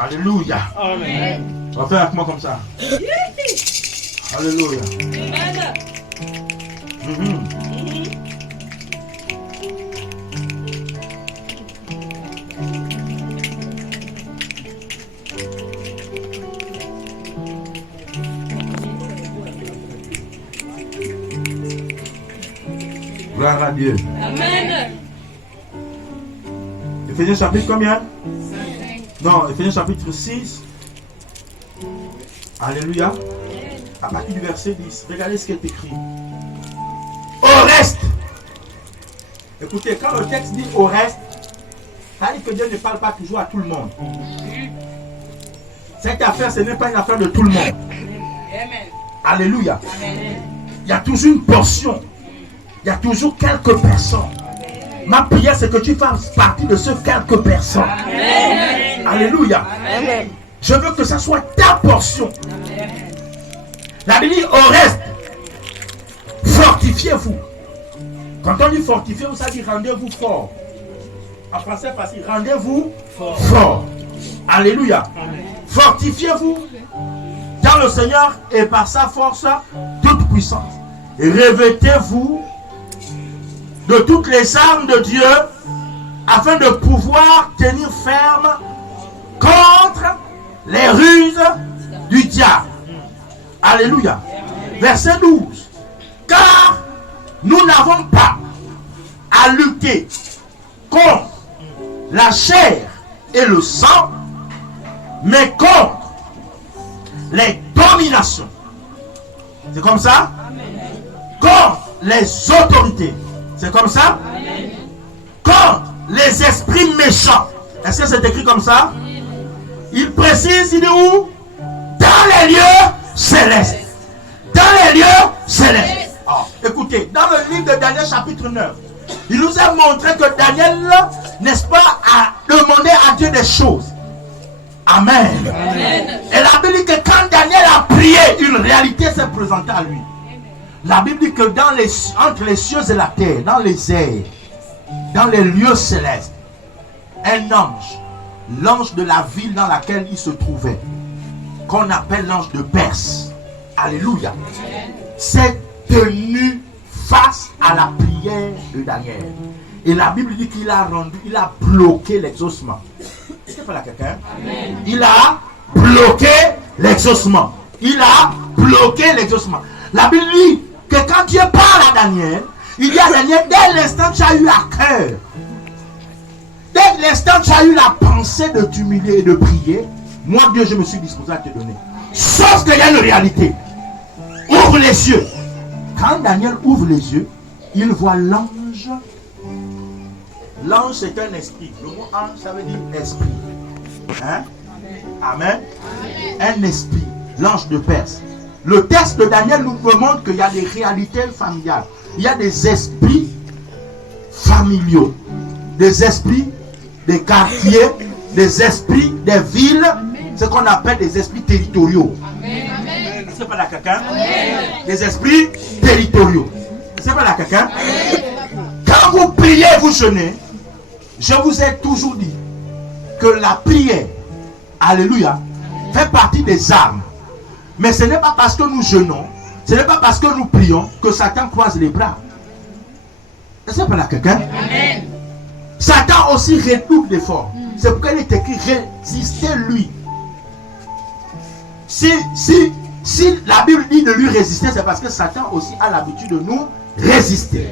Alléluia. Amen. On va faire avec moi comme ça. Alléluia. Gloire à Dieu. Amen. Éphésiens chapitre combien? Non, Éphésiens chapitre 6. Alléluia. À partir du verset 10. Regardez ce qui est écrit. Au reste. Écoutez, quand le texte dit au reste, ça dit que Dieu ne parle pas toujours à tout le monde. Cette affaire, ce n'est pas une affaire de tout le monde. Alléluia. Il y a toujours une portion. Il y a toujours quelques personnes. Ma prière, c'est que tu fasses partie de ces quelques personnes. Amen. Alléluia. Amen. Je veux que ça soit ta portion. La Bible dit au reste, fortifiez-vous. Quand on dit fortifiez-vous, ça dit rendez-vous fort. En français facile, rendez-vous fort. Alléluia. Fortifiez-vous dans le Seigneur et par sa force toute puissance. Et revêtez-vous de toutes les armes de Dieu afin de pouvoir tenir ferme contre les ruses du diable. Alléluia. Verset 12. Car nous n'avons pas à lutter contre la chair et le sang, mais contre les dominations. C'est comme ça? Contre les autorités. C'est comme ça? Contre les esprits méchants. Est-ce que c'est écrit comme ça? Il précise, il dit où? Dans les lieux célestes. Dans les lieux célestes. Oh, écoutez, dans le livre de Daniel chapitre 9, il nous a montré que Daniel, n'est-ce pas, a demandé à Dieu des choses. Amen. Amen. Et la Bible dit que quand Daniel a prié, une réalité s'est présentée à lui. La Bible dit que entre les cieux et la terre, dans les airs, dans les lieux célestes, un ange, l'ange de la ville dans laquelle il se trouvait, qu'on appelle l'ange de Perse, alléluia, s'est tenu face à la prière de Daniel. Et la Bible dit qu'il a bloqué l'exaucement. C'est pas là quelqu'un? Il a bloqué l'exaucement. Il a bloqué l'exaucement. La Bible dit que quand Dieu parle à Daniel, il dit à Daniel, dès l'instant tu as eu à cœur, dès l'instant tu as eu la pensée de t'humilier et de prier, moi Dieu je me suis disposé à te donner. Sauf qu'il y a une réalité. Ouvre les yeux. Quand Daniel ouvre les yeux, il voit l'ange. L'ange c'est un esprit. Le mot ange ça veut dire esprit. Hein? Amen. Un esprit. L'ange de Perse. Le texte de Daniel nous montre qu'il y a des réalités familiales. Il y a des esprits familiaux. Des esprits des quartiers. Des esprits des villes. Ce qu'on appelle des esprits territoriaux. C'est pas la quelqu'un? Des esprits territoriaux. C'est pas la quelqu'un? Quand vous priez, vous jeûnez, je vous ai toujours dit que la prière, alléluia, fait partie des armes. Mais ce n'est pas parce que nous jeûnons, ce n'est pas parce que nous prions que Satan croise les bras. C'est pas la quelqu'un? Satan aussi redouble d'efforts. C'est pourquoi il est écrit résistez-lui. Si la Bible dit de lui résister, c'est parce que Satan aussi a l'habitude de nous résister.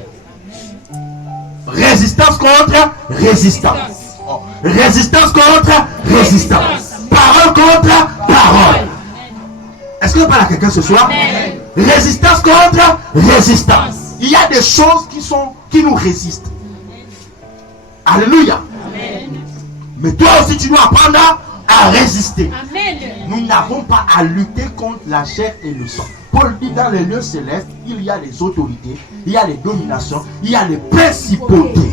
Résistance contre résistance. Oh. Résistance contre résistance. Parole contre parole. Est-ce que pas là quelqu'un ce soir? Amen. Résistance contre résistance. Il y a des choses qui nous résistent. Alléluia. Amen. Mais toi aussi tu dois apprendre à résister. Amen. Nous n'avons pas à lutter contre la chair et le sang. Paul dit dans les lieux célestes, il y a les autorités, il y a les dominations, il y a les principautés.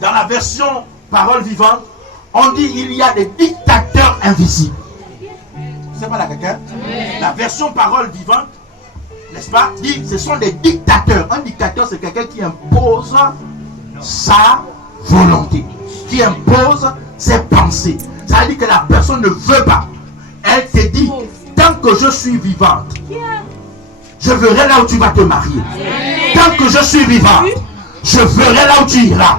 Dans la version parole vivante, on dit il y a des dictateurs invisibles. C'est pas là quelqu'un? La version parole vivante, n'est-ce pas, dit ce sont des dictateurs. Un dictateur c'est quelqu'un qui impose sa volonté, qui impose ses pensées. Ça ça veut dire que la personne ne veut pas. Elle te dit, tant que je suis vivante, je verrai là où tu vas te marier. Tant que je suis vivante, je verrai là où tu iras.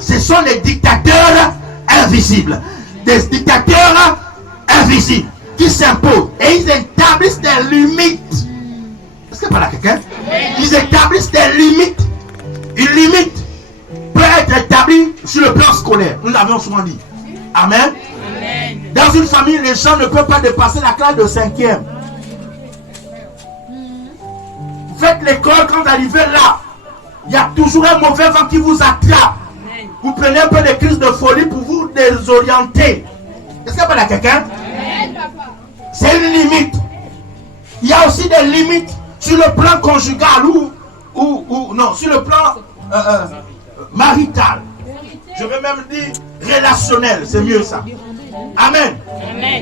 Ce sont des dictateurs invisibles. Des dictateurs invisibles qui s'imposent. Et ils établissent des limites. Est-ce que pas là quelqu'un? Ils établissent des limites. Une limite peut être établie sur le plan scolaire. Nous l'avons souvent dit. Amen. Dans une famille, les gens ne peuvent pas dépasser la classe de 5e. Vous faites l'école, quand vous arrivez là, il y a toujours un mauvais vent qui vous attrape. Vous prenez un peu de crise de folie pour vous désorienter. Est-ce qu'il n'y a pas là quelqu'un? C'est une limite. Il y a aussi des limites sur le plan conjugal ou non, sur le plan marital. Je vais même dire relationnel, c'est mieux ça. Amen.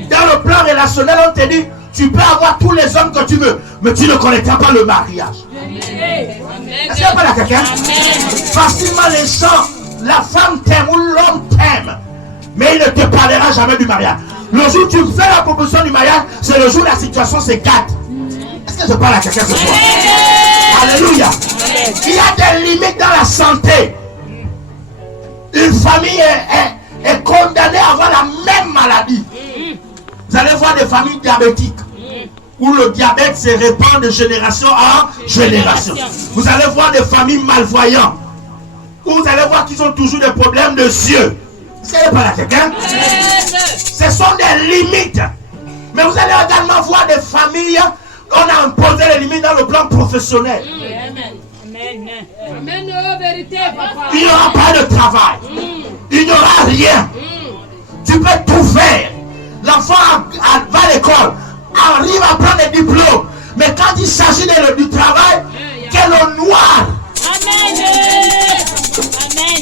Dans le plan relationnel, on te dit, tu peux avoir tous les hommes que tu veux, mais tu ne connaîtras pas le mariage. Est-ce qu'il n'y a pas là quelqu'un? Facilement les gens, la femme t'aime ou l'homme t'aime, mais il ne te parlera jamais du mariage. Le jour où tu fais la proposition du mariage, c'est le jour où la situation s'écarte. Est-ce que je parle à quelqu'un ce soir? Alléluia. Il y a des limites dans la santé. Une famille est condamnée à avoir la même maladie. Vous allez voir des familles diabétiques où le diabète se répand de génération en génération. Vous allez voir des familles malvoyantes où vous allez voir qu'ils ont toujours des problèmes de yeux. Vous savez pas là quelqu'un? Ce sont des limites. Mais vous allez également voir des familles, on a imposé les limites dans le plan professionnel. Il n'y aura pas de travail. Il n'y aura rien. Tu peux tout faire. L'enfant va à l'école, arrive à prendre des diplômes. Mais quand il s'agit du travail, quel est noir.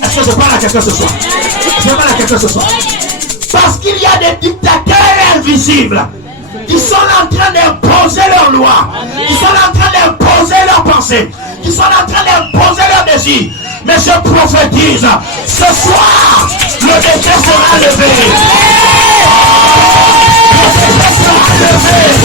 Est-ce que je parle à quelqu'un ce soir? Je parle à quelqu'un ce soir. Parce qu'il y a des dictateurs invisibles qui sont en train d'imposer leurs lois, qui sont en train d'imposer leurs pensées, qui sont en train d'imposer leurs désirs. Mais je prophétise, ce soir, le décret sera levé. Le décret sera levé.